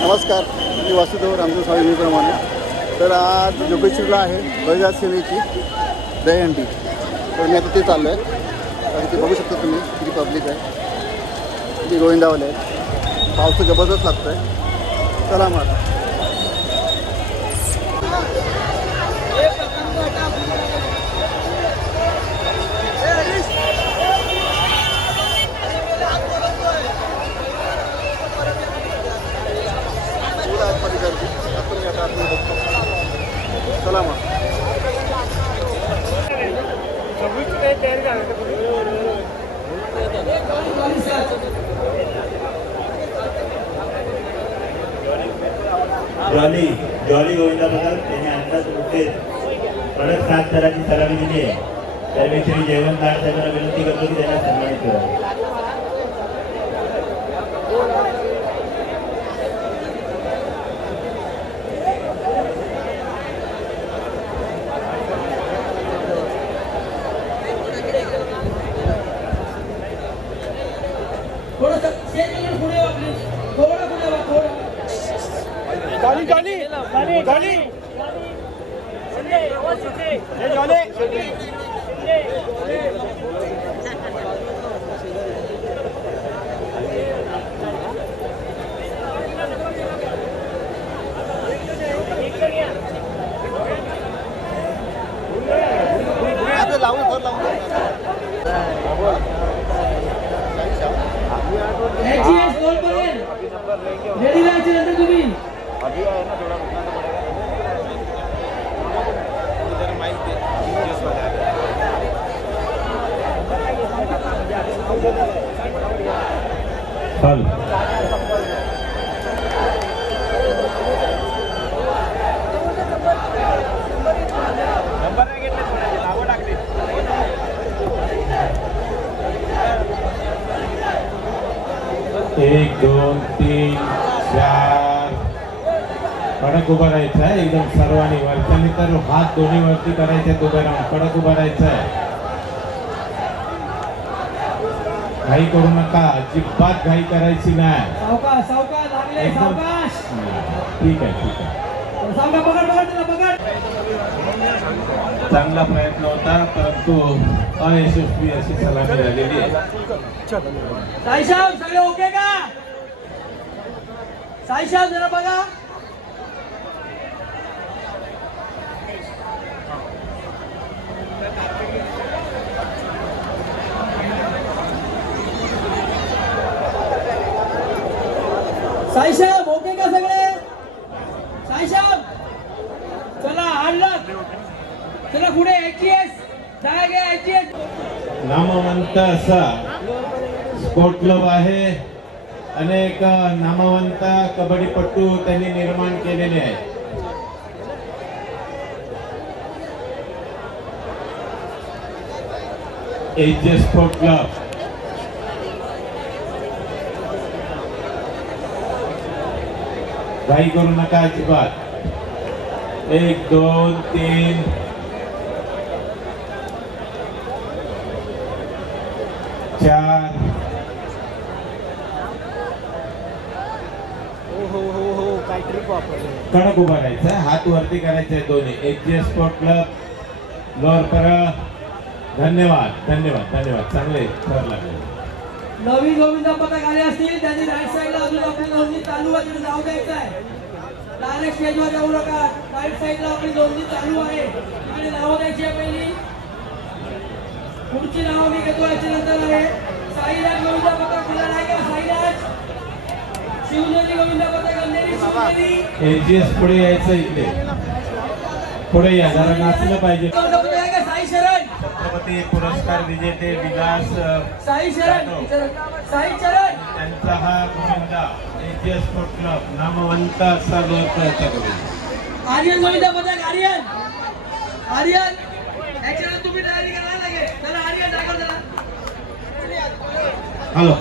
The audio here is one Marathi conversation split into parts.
नमस्कार मी वासुदेव रामदेव स्वामी नेहमीप्रमाणे तर आज जोगेश्वरला आहे बळीराज सेनेची दहीहंडी तर मी आता ते चाललो आहे तर ते बघू शकता तुम्ही किती पब्लिक आहे. किती गोविंदावले आहेत. पावसं जबरदस्त लागतो आहे चला मग आता. पूर्ण आतमध्ये गर्दी आपण आता आतमध्ये बघतो चला मग जॉली जॉली गोविंदाबद्दल त्यांनी आत्ताच नुकतेच कडक सात तराची सलामी दिली. आहे तर मी श्री जयवंत दार साहेबांना विनंती करतो की त्यांना सन्मानित करावं थोडंसं स्टेज वरून पुढे वा प्लीज थोडं पुढे वा थोडं जॉली जॉली जॉली हे जॉली आता लावून थर लावून ऍक्सिडेंट कॉल करेल रेडी राहायचे नंतर तुम्ही चालू नंबर नाही घेतले थोडे नावं टाकले एक दोन तीन चार. कडक उभं राहायचं आहे. एकदम सर्वांनी वरच्याने तर हात दोन्ही वरती करायचे उभे राहून. कडक उभं राहायचं आहे. घाई करू नका. अजिबात घाई करायची नाही. एकदम. ठीक आहे ठीक आहे. चांगला प्रयत्न होता परंतु अयशस्वी अशी सलामी झालेली आहे. साईशाब जरा बघा. साईशाम ओके का सगळे? साईशाम चला आणलं चला पुढे एचएस जागा नामवंत असा स्पोर्ट क्लब आहे. अनेक नामवंत कबड्डीपटू त्यांनी निर्माण केलेले आहेत. H J sport club. घाई करू नका अजिबात. एक दोन तीन. चार हो हो हो हो काय ट्रिक वापरले कडक उभा राहायचं. हात वरती करायचे दोन्ही. एच जी स्पोर्ट क्लब लोअर पर धन्यवाद धन्यवाद धन्यवाद. चांगले थर लागले. नवीन गोविंदा पथक आले असतील. त्यांनी राईट साईडला अजून आपली नोंदणी चालू आहे. तिथे जाऊ द्यायचं आहे डायरेक्ट स्टेजवर जाऊ नका. राईट साईडला आपली नोंदणी चालू आहे. तिकडे नावं द्यायची आहे पहिली. पुढची नावं मी घेतो याच्या नंतर आहे. साईराज गोविंदा पथक नाही का साईराज? गोविंदा एच जी पुढे यायचं इकडे. पुढे या जरा नाचलं पाहिजे. गोविंदा छत्रपती पुरस्कार विजेते विलास अ, साई शरण. साई चरण त्यांचा हा Govinda H G sport club नामवंत असा करू आर्यन गोविंदा पथक आर्यन. आर्यन. तुम्ही तयारी करा लागेल चला आर्यन दाखव चला हॅलो.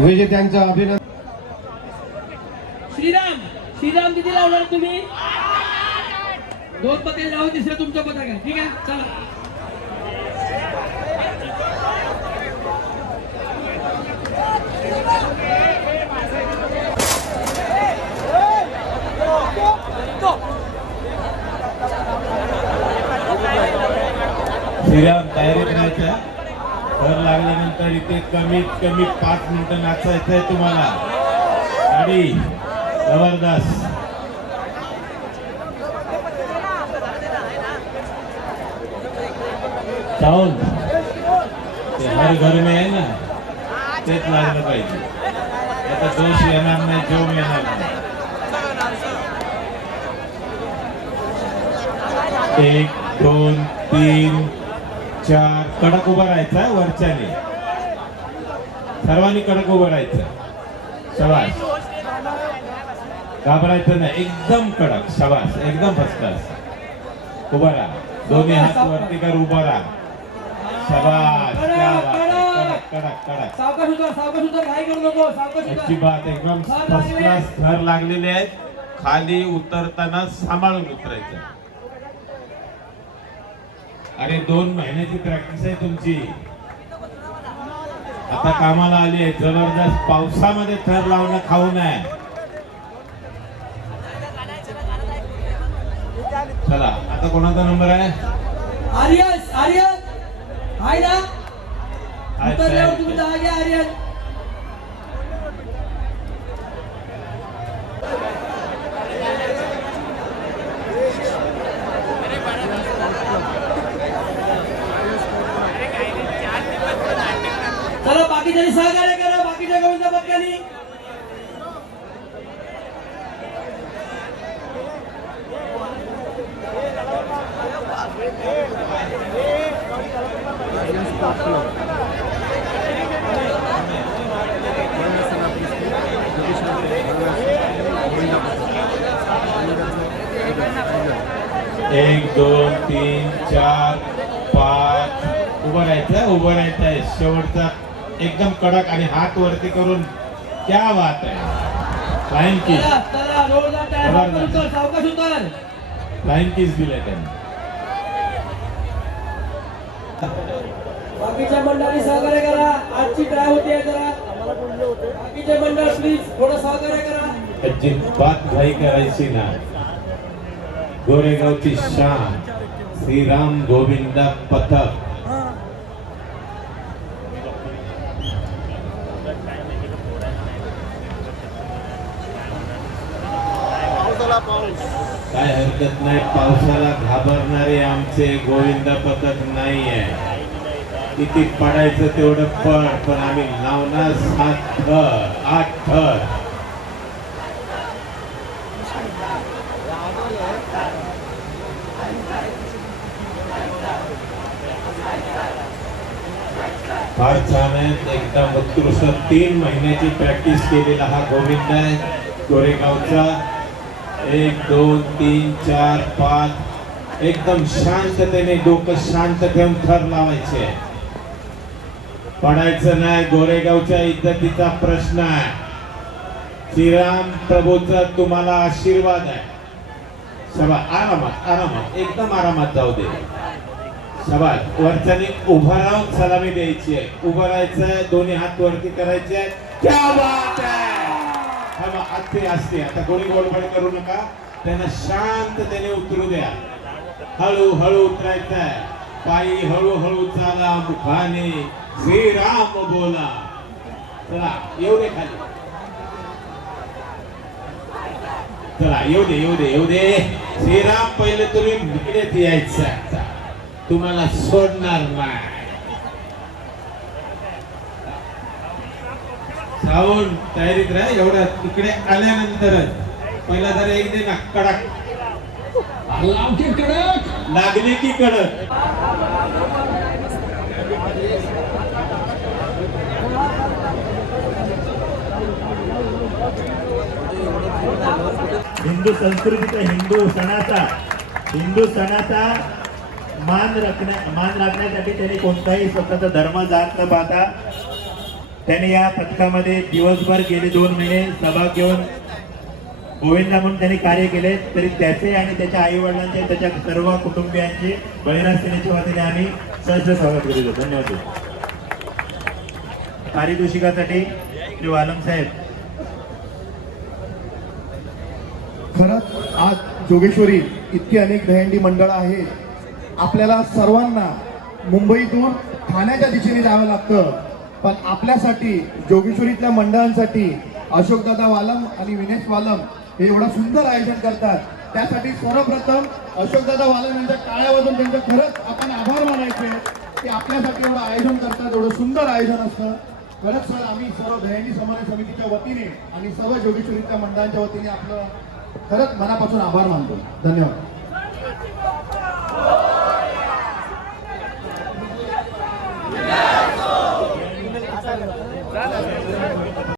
विजेत्यांचं अभिनंदन. श्रीराम श्रीराम किती लावणार तुम्ही? दोन पत्रे लावून तिसरं तुमचं पत्र घ्या. ठीक आहे? चला. श्रीराम ते कमीत कमी पाच मिनिटं नाचायचं आहे तुम्हाला. आणि जबरदस्त. साऊंड ते हर घर में आहे ना? तेच लागलं पाहिजे. आता दोष येणार नाही जोम येणार नाही. एक दोन तीन चार. कडक उभा राहायचा वरच्याने. सर्वांनी कडक उभं राहायचं शबास. घाबरायचं नाही. एकदम कडक. शबास. एकदम फर्स्ट क्लास उभं राहा. दोन्ही हात वरती कर उभं राहा. आहे. कडक कडक. अजिबात एकदम फर्स्ट क्लास घर लागलेले आहेत. खाली उतरताना सांभाळून उतरायचं. अरे दोन महिन्याची प्रॅक्टिस आहे तुमची. आता कामाला आली आहे. जबरदस्त पावसामध्ये थर लावणं खाऊ नये. चला आता कोणाचा नंबर आहे? आर्यन आर्यन. हाय ना? आहे, उतरल्यावर आहे. तुम्ही दहा घ्या आर्यन. चला बाकीच्यांनी सहकार्य करा बाकीच्या गोविंदा पत्कानी एक दोन तीन चार पाच. उभं राहायचं उभं राहायचं. शेवटचा एकदम कडक आणि हात वरती करून क्या बात आहे. फ्लाईंग किस फ्लाईंग किस दिलाय त्यांनी. बाकीच्या मंडळांनी सहकार्य करा. आजची ट्राय होते जरा. बाकीचे मंडळ प्लीज थोडं सहकार्य करा. अजिबात घाई करायची ना. गोरेगावची शान. श्रीराम गोविंद पथक. आला पाऊस. काय हरकत नाही पावसाला घाबरणारे आमचे गोविंद पथक नाही आहे किती पडायचं तेवढं पड पण आम्ही लावणार सात थर आठ थर. फार छान आहे. एकदम उत्कृष्ट तीन महिन्याची प्रॅक्टिस केलेला हा गोविंद आहे गोरेगावचा एक दोन तीन चार पाच. एकदम शांततेने डोकं शांत ठेवून थर लावायचे. पडायचं नाही गोरेगावच्या इज्जतीचा प्रश्न आहे. श्रीराम प्रभूचा तुम्हाला आशीर्वाद आहे. सभा आरामात आरामात एकदम आरामात जाऊ दे. सभा वरच्याने उभा राहून सलामी द्यायची आहे. उभं राहायचं दोन्ही हात वरती करायचे. क्या बात आहे! हा असते आता कोणी गोडबड करू नका त्यांना शांततेने उतरू द्या. हळू हळू उतरायचं आहे पायी हळू हळू चाला मुखाने श्रीराम बोला. चला येऊ दे खाली. चला येऊ दे येऊ दे येऊ दे. श्रीराम पहिले तुम्ही यायचं तुम्हाला सोडणार नाही. साऊंड तयारीत राहा. एवढ्या इकडे आल्यानंतरच पहिला जरा एक दे ना कडक. लागली की कडक. हिंदू संस्कृतीचा हिंदू सणाचा हिंदू सणाचा मान राखण्या मान राखण्यासाठी त्यांनी कोणताही स्वतःचा धर्म जात न पाहता त्यांनी या पथकामध्ये दिवसभर गेले दोन महिने सभा घेऊन गोविंदा म्हणून त्यांनी कार्य केले. तरी त्याचे आणि त्याच्या आई वडिलांचे त्याच्या सर्व कुटुंबियांचे बहिरा सेनेच्या वतीने आम्ही सहज स्वागत करीतो धन्यवाद. पारितोषिकासाठी श्री वालम साहेब. खरंच आज जोगेश्वरी इतकी अनेक दहंडी मंडळ आहेत. आपल्याला सर्वांना मुंबईतून ठाण्याच्या दिशेने जावं लागतं. पण आपल्यासाठी जोगेश्वरीतल्या मंडळांसाठी अशोकदादा वालम आणि विनेश वालम हे एवढं सुंदर आयोजन करतात. त्यासाठी सर्वप्रथम अशोकदादा वालम यांच्या टाळ्या वाजून त्यांचं खरंच आपण आभार मानायचे. की आपल्यासाठी एवढं आयोजन करतात एवढं सुंदर आयोजन असतं. खरंच सर आम्ही सर्व दयानी समन्वय समितीच्या वतीने आणि सर्व जोगेश्वरीतल्या मंडळांच्या वतीने आपलं खरंच मनापासून आभार मानतो. धन्यवाद.